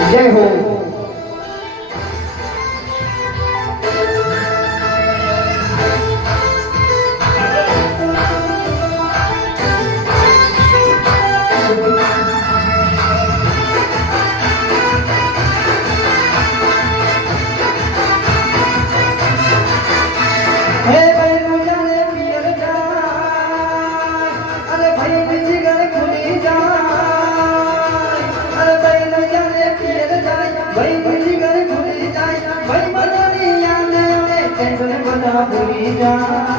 જય હો ભૂલી જાય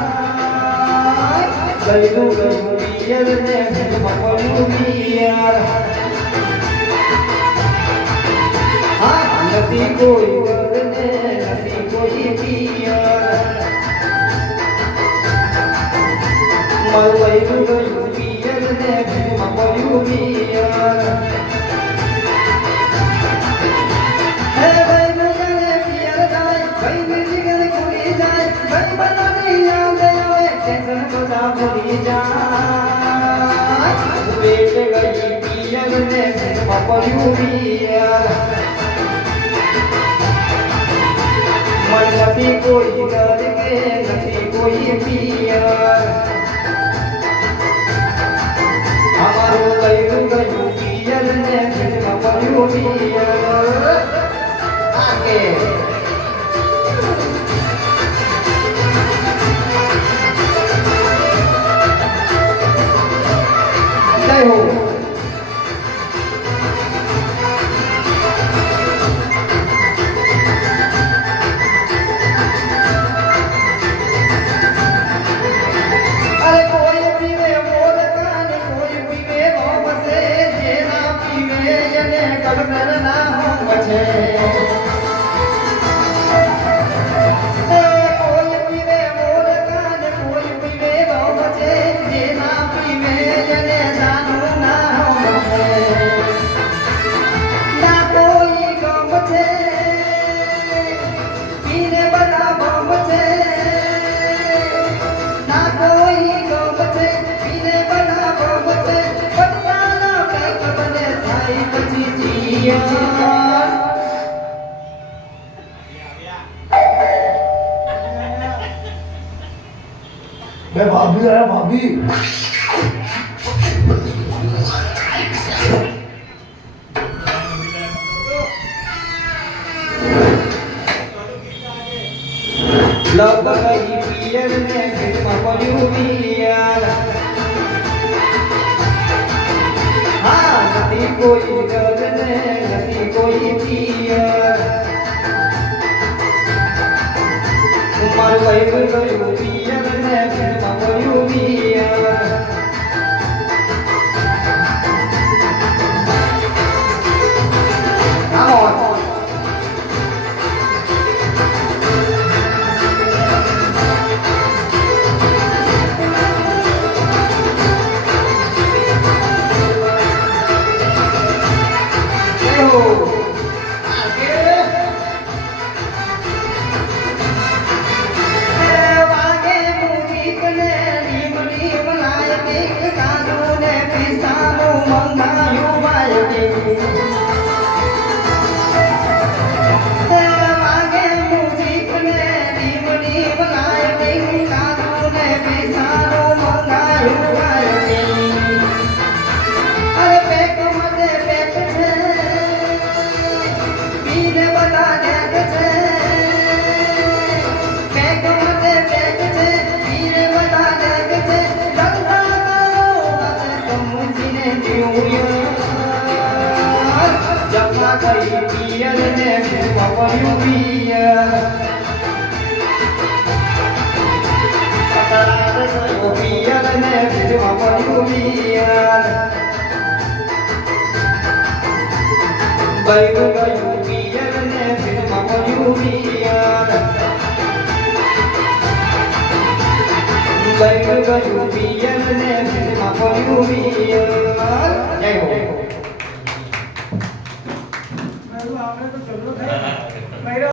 ગયું ગયું પિયર ને મપડ્યું પિયર હા નથી કોઈ ઘર ને નથી કોઈ પિયર મારું ગયું પિયર ને મપડ્યું પિયર ભૂલી જાય બેટ ગઈ પિયર ને મપડ્યું પિયર મન નથી કોઈ ઘર કે નથી કોઈ પિયર અમારું ગયું ગયું પિયર ને મપડ્યું પિયર આગે हो अरे कोई पीवे मोर कान कोई पीवे भव से जेना पीवे जने कलकर ना हो बचे कोई पीवे मोर कान कोई पीवे भव से जेना पीवे जने भाभी आया भाभी लव गई पियर ने मपड्યું પિયર હા નથી કોઈ ડર ને નથી કોઈ પિયર મારું ગયું પિયર ને મપડ્યું પિયર પિયર ને મપડ્યું પિયર પિયર ને મપડ્યું પિયર ગયું ગયું પિયર ને મપડ્યું પિયર ગયું ગયું પિયર ને મપડ્યું પિયર જય હો આપણે તો ચલો